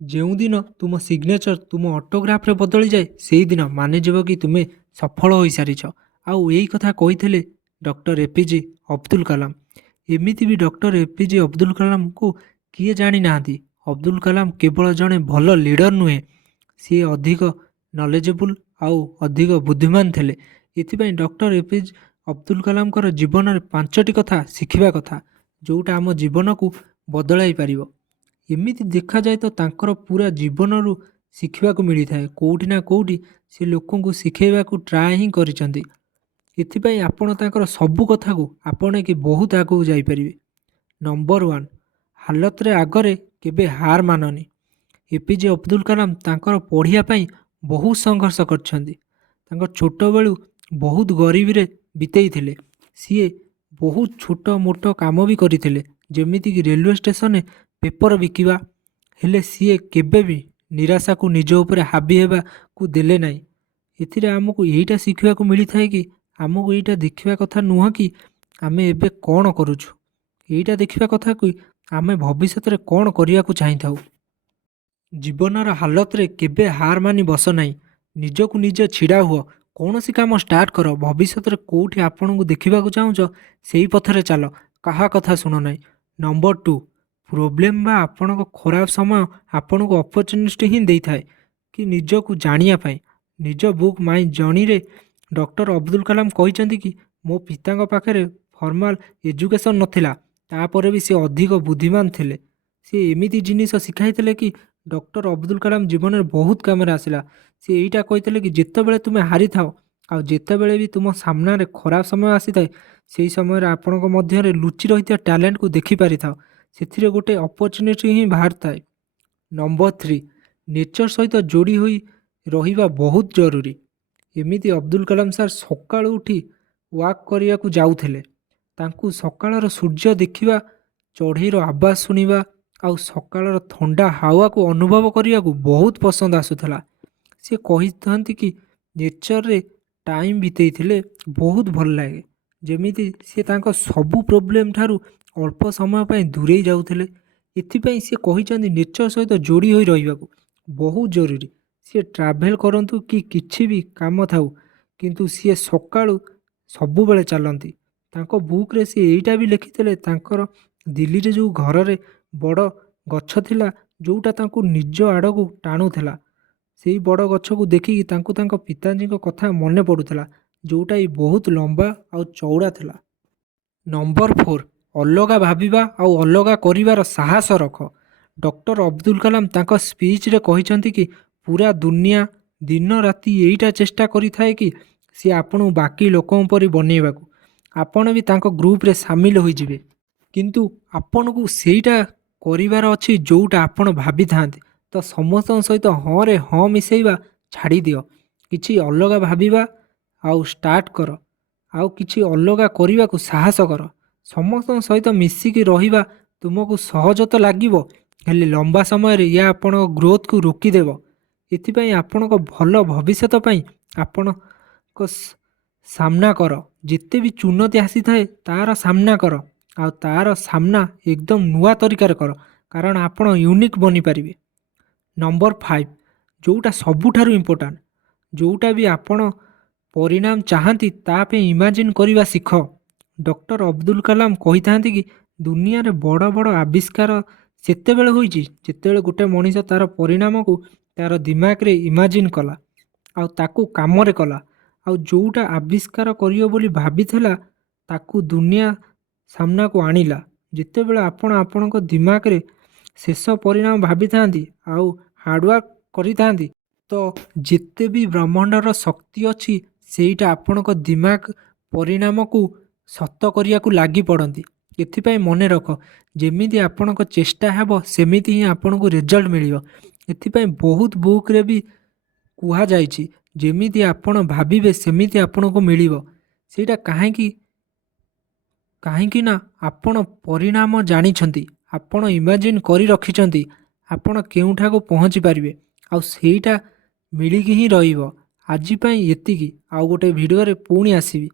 ଯେଉଁଦିନ ତୁମ ସିଗ୍ନେଚର ତୁମ ଅଟୋଗ୍ରାଫରେ ବଦଳି ଯାଏ ସେଇଦିନ ମାନିଯିବ କି ତୁମେ ସଫଳ ହୋଇସାରିଛ। ଆଉ ଏଇ କଥା କହିଥିଲେ ଡକ୍ଟର ଏପିଜେ ଅବଦୁଲ କଲାମ। ଏମିତି ବି ଡକ୍ଟର ଏପିଜେ ଅବଦୁଲ କଲାମଙ୍କୁ କିଏ ଜାଣିନାହାନ୍ତି। ଅବଦୁଲ କଲାମ କେବଳ ଜଣେ ଭଲ ଲିଡର ନୁହେଁ, ସିଏ ଅଧିକ ନଲେଜେବୁଲ ଆଉ ଅଧିକ ବୁଦ୍ଧିମାନ ଥିଲେ। ଏଥିପାଇଁ ଡକ୍ଟର ଏପିଜେ ଅବଦୁଲ କଲାମଙ୍କର ଜୀବନରେ 5ଟି କଥା ଶିଖିବା କଥା, ଯେଉଁଟା ଆମ ଜୀବନକୁ ବଦଳାଇ ପାରିବ। ଏମିତି ଦେଖାଯାଏ ତ ତାଙ୍କର ପୁରା ଜୀବନରୁ ଶିଖିବାକୁ ମିଳିଥାଏ। କେଉଁଠି ନା କେଉଁଠି ସେ ଲୋକଙ୍କୁ ଶିଖେଇବାକୁ ଟ୍ରାଏ ହିଁ କରିଛନ୍ତି। ଏଥିପାଇଁ ଆପଣ ତାଙ୍କର ସବୁ କଥାକୁ ଆପଣେଇକି ବହୁତ ଆଗକୁ ଯାଇପାରିବେ। ନମ୍ବର 1, ହାଲତରେ ଆଗରେ କେବେ ହାର ମାନନି। ଏପିଜେ ଅବଦୁଲ କଲାମ ତାଙ୍କର ପଢ଼ିବା ପାଇଁ ବହୁତ ସଂଘର୍ଷ କରିଛନ୍ତି। ତାଙ୍କ ଛୋଟବେଳୁ ବହୁତ ଗରିବୀରେ ବିତେଇଥିଲେ। ସିଏ ବହୁତ ଛୋଟ ମୋଟ କାମ ବି କରିଥିଲେ, ଯେମିତିକି ରେଲୱେ ଷ୍ଟେସନରେ ପେପର ବିକିବା। ହେଲେ ସିଏ କେବେ ବି ନିରାଶାକୁ ନିଜ ଉପରେ ହାବି ହେବାକୁ ଦେଲେ ନାହିଁ। ଏଥିରେ ଆମକୁ ଏଇଟା ଶିଖିବାକୁ ମିଳିଥାଏ କି ଆମକୁ ଏଇଟା ଦେଖିବା କଥା ନୁହଁ କି ଆମେ ଏବେ କ'ଣ କରୁଛୁ, ଏଇଟା ଦେଖିବା କଥା କି ଆମେ ଭବିଷ୍ୟତରେ କ'ଣ କରିବାକୁ ଚାହିଁଥାଉ। ଜୀବନର ହାଲତରେ କେବେ ହାର ମାନି ବସ ନାହିଁ। ନିଜକୁ ନିଜେ ଛିଡ଼ା ହୁଅ, କୌଣସି କାମ ଷ୍ଟାର୍ଟ କର। ଭବିଷ୍ୟତରେ କେଉଁଠି ଆପଣଙ୍କୁ ଦେଖିବାକୁ ଚାହୁଁଛ ସେଇ ପଥରେ ଚାଲ, କାହା କଥା ଶୁଣ ନାହିଁ। ନମ୍ବର 2, ପ୍ରୋବ୍ଲେମ୍ ବା ଆପଣଙ୍କ ଖରାପ ସମୟ ଆପଣଙ୍କୁ ଅପରଚ୍ୟୁନିଟି ହିଁ ଦେଇଥାଏ କି ନିଜକୁ ଜାଣିବା ପାଇଁ। ନିଜ ବୁକ୍ ମାଇ ଜର୍ଣ୍ଣିରେ ଡକ୍ଟର ଅବଦୁଲ କଲାମ କହିଛନ୍ତି କି ମୋ ପିତାଙ୍କ ପାଖରେ ଫର୍ମାଲ ଏଜୁକେସନ୍ ନଥିଲା, ତାପରେ ବି ସେ ଅଧିକ ବୁଦ୍ଧିମାନ ଥିଲେ। ସେ ଏମିତି ଜିନିଷ ଶିଖାଇଥିଲେ କି ଡକ୍ଟର ଅବଦୁଲ କଲାମ ଜୀବନରେ ବହୁତ କାମରେ ଆସିଲା। ସେ ଏଇଟା କହିଥିଲେ କି ଯେତେବେଳେ ତୁମେ ହାରିଥାଅ ଆଉ ଯେତେବେଳେ ବି ତୁମ ସାମ୍ନାରେ ଖରାପ ସମୟ ଆସିଥାଏ, ସେହି ସମୟରେ ଆପଣଙ୍କ ମଧ୍ୟରେ ଲୁଚି ରହିଥିବା ଟ୍ୟାଲେଣ୍ଟକୁ ଦେଖିପାରିଥାଅ। ସେଥିରେ ଗୋଟେ ଅପରଚ୍ୟୁନିଟି ହିଁ ବାହାରିଥାଏ। ନମ୍ବର 3, ନେଚର ସହିତ ଯୋଡ଼ି ହୋଇ ରହିବା ବହୁତ ଜରୁରୀ। ଏମିତି ଅବଦୁଲ କଲାମ ସାର୍ ସକାଳୁ ଉଠି ୱାକ୍ କରିବାକୁ ଯାଉଥିଲେ। ତାଙ୍କୁ ସକାଳର ସୂର୍ଯ୍ୟ ଦେଖିବା, ଚଢ଼େଇର ଆବାଜ ଶୁଣିବା ଆଉ ସକାଳର ଥଣ୍ଡା ହାୱାକୁ ଅନୁଭବ କରିବାକୁ ବହୁତ ପସନ୍ଦ ଆସୁଥିଲା। ସେ କହିଥାନ୍ତି କି ନେଚରରେ ଟାଇମ୍ ବିତେଇଥିଲେ ବହୁତ ଭଲ ଲାଗେ, ଯେମିତି ସେ ତାଙ୍କ ସବୁ ପ୍ରୋବ୍ଲେମ୍ ଠାରୁ ଅଳ୍ପ ସମୟ ପାଇଁ ଦୂରେଇ ଯାଉଥିଲେ। ଏଥିପାଇଁ ସେ କହିଛନ୍ତି ନେଚର ସହିତ ଯୋଡ଼ି ହୋଇ ରହିବାକୁ ବହୁତ ଜରୁରୀ। ସିଏ ଟ୍ରାଭେଲ୍ କରନ୍ତୁ କି କିଛି ବି କାମ ଥାଉ, କିନ୍ତୁ ସିଏ ସକାଳୁ ସବୁବେଳେ ଚାଲନ୍ତି। ତାଙ୍କ ବୁକ୍ରେ ସେ ଏଇଟା ବି ଲେଖିଥିଲେ ତାଙ୍କର ଦିଲ୍ଲୀରେ ଯେଉଁ ଘରରେ ବଡ଼ ଗଛ ଥିଲା ଯେଉଁଟା ତାଙ୍କୁ ନିଜ ଆଡ଼କୁ ଟାଣୁଥିଲା, ସେଇ ବଡ଼ ଗଛକୁ ଦେଖିକି ତାଙ୍କୁ ତାଙ୍କ ପିତାଜୀଙ୍କ କଥା ମନେ ପଡ଼ୁଥିଲା, ଯେଉଁଟା ବହୁତ ଲମ୍ବା ଆଉ ଚଉଡ଼ା ଥିଲା। ନମ୍ବର 4, ଅଲଗା ଭାବିବା ଆଉ ଅଲଗା କରିବାର ସାହସ ରଖ। ଡକ୍ଟର ଅବଦୁଲ କଲାମ ତାଙ୍କ ସ୍ପିଚ୍ରେ କହିଛନ୍ତି କି ପୁରା ଦୁନିଆ ଦିନ ରାତି ଏଇଟା ଚେଷ୍ଟା କରିଥାଏ କି ସେ ଆପଣଙ୍କୁ ବାକି ଲୋକଙ୍କ ପରି ବନେଇବାକୁ। ଆପଣ ବି ତାଙ୍କ ଗ୍ରୁପରେ ସାମିଲ ହୋଇଯିବେ, କିନ୍ତୁ ଆପଣଙ୍କୁ ସେଇଟା କରିବାର ଅଛି ଯେଉଁଟା ଆପଣ ଭାବିଥାନ୍ତି। ତ ସମସ୍ତଙ୍କ ସହିତ ହଁରେ ହଁ ମିଶାଇବା ଛାଡ଼ିଦିଅ, କିଛି ଅଲଗା ଭାବିବା ଆଉ ଷ୍ଟାର୍ଟ କର, ଆଉ କିଛି ଅଲଗା କରିବାକୁ ସାହସ କର। ସମସ୍ତଙ୍କ ସହିତ ମିଶିକି ରହିବା ତୁମକୁ ସହଜ ତ ଲାଗିବ, ହେଲେ ଲମ୍ବା ସମୟରେ ଏହା ଆପଣଙ୍କ ଗ୍ରୋଥକୁ ରୋକିଦେବ। ଏଥିପାଇଁ ଆପଣଙ୍କ ଭଲ ଭବିଷ୍ୟତ ପାଇଁ ଆପଣଙ୍କ ସାମ୍ନା କର। ଯେତେ ବି ଚୁନୌତି ଆସିଥାଏ ତାର ସାମ୍ନା କର, ଆଉ ତାର ସାମ୍ନା ଏକଦମ ନୂଆ ତରିକାରେ କର, କାରଣ ଆପଣ ୟୁନିକ୍ ବନିପାରିବେ। ନମ୍ବର 5, ଯେଉଁଟା ସବୁଠାରୁ ଇମ୍ପୋର୍ଟାଣ୍ଟ, ଯେଉଁଟା ବି ଆପଣ ପରିଣାମ ଚାହାନ୍ତି ତା ପାଇଁ ଇମାଜିନ୍ କରିବା ଶିଖ। ଡକ୍ଟର ଅବଦୁଲ କଲାମ କହିଥାନ୍ତି କି ଦୁନିଆରେ ବଡ଼ ବଡ଼ ଆବିଷ୍କାର ସେତେବେଳେ ହୋଇଛି ଯେତେବେଳେ ଗୋଟେ ମଣିଷ ତାର ପରିଣାମକୁ ତାର ଦିମାଗରେ ଇମାଜିନ୍ କଲା ଆଉ ତାକୁ କାମରେ କଲା। ଆଉ ଯେଉଁଟା ଆବିଷ୍କାର କରିବ ବୋଲି ଭାବିଥିଲା ତାକୁ ଦୁନିଆ ସାମ୍ନାକୁ ଆଣିଲା। ଯେତେବେଳେ ଆପଣ ଆପଣଙ୍କ ଦିମାଗରେ ଶେଷ ପରିଣାମ ଭାବିଥାନ୍ତି ଆଉ ହାର୍ଡ଼ୱାର୍କ କରିଥାନ୍ତି, ତ ଯେତେ ବି ବ୍ରହ୍ମାଣ୍ଡର ଶକ୍ତି ଅଛି ସେଇଟା ଆପଣଙ୍କ ଦିମାଗ ପରିଣାମକୁ ସତ କରିବାକୁ ଲାଗି ପଡ଼ନ୍ତି। ଏଥିପାଇଁ ମନେ ରଖ, ଯେମିତି ଆପଣଙ୍କ ଚେଷ୍ଟା ହେବ ସେମିତି ହିଁ ଆପଣଙ୍କୁ ରେଜଲ୍ଟ ମିଳିବ। ଏଥିପାଇଁ ବହୁତ ବୁକ୍ରେ ବି କୁହାଯାଇଛି ଯେମିତି ଆପଣ ଭାବିବେ ସେମିତି ଆପଣଙ୍କୁ ମିଳିବ। ସେଇଟା କାହିଁକି ନା ଆପଣ ପରିଣାମ ଜାଣିଛନ୍ତି, ଆପଣ ଇମାଜିନ୍ କରି ରଖିଛନ୍ତି ଆପଣ କେଉଁଠାକୁ ପହଞ୍ଚି ପାରିବେ, ଆଉ ସେଇଟା ମିଳିକି ହିଁ ରହିବ। ଆଜି ପାଇଁ ଏତିକି, ଆଉ ଗୋଟେ ଭିଡ଼ିଓରେ ପୁଣି ଆସିବି।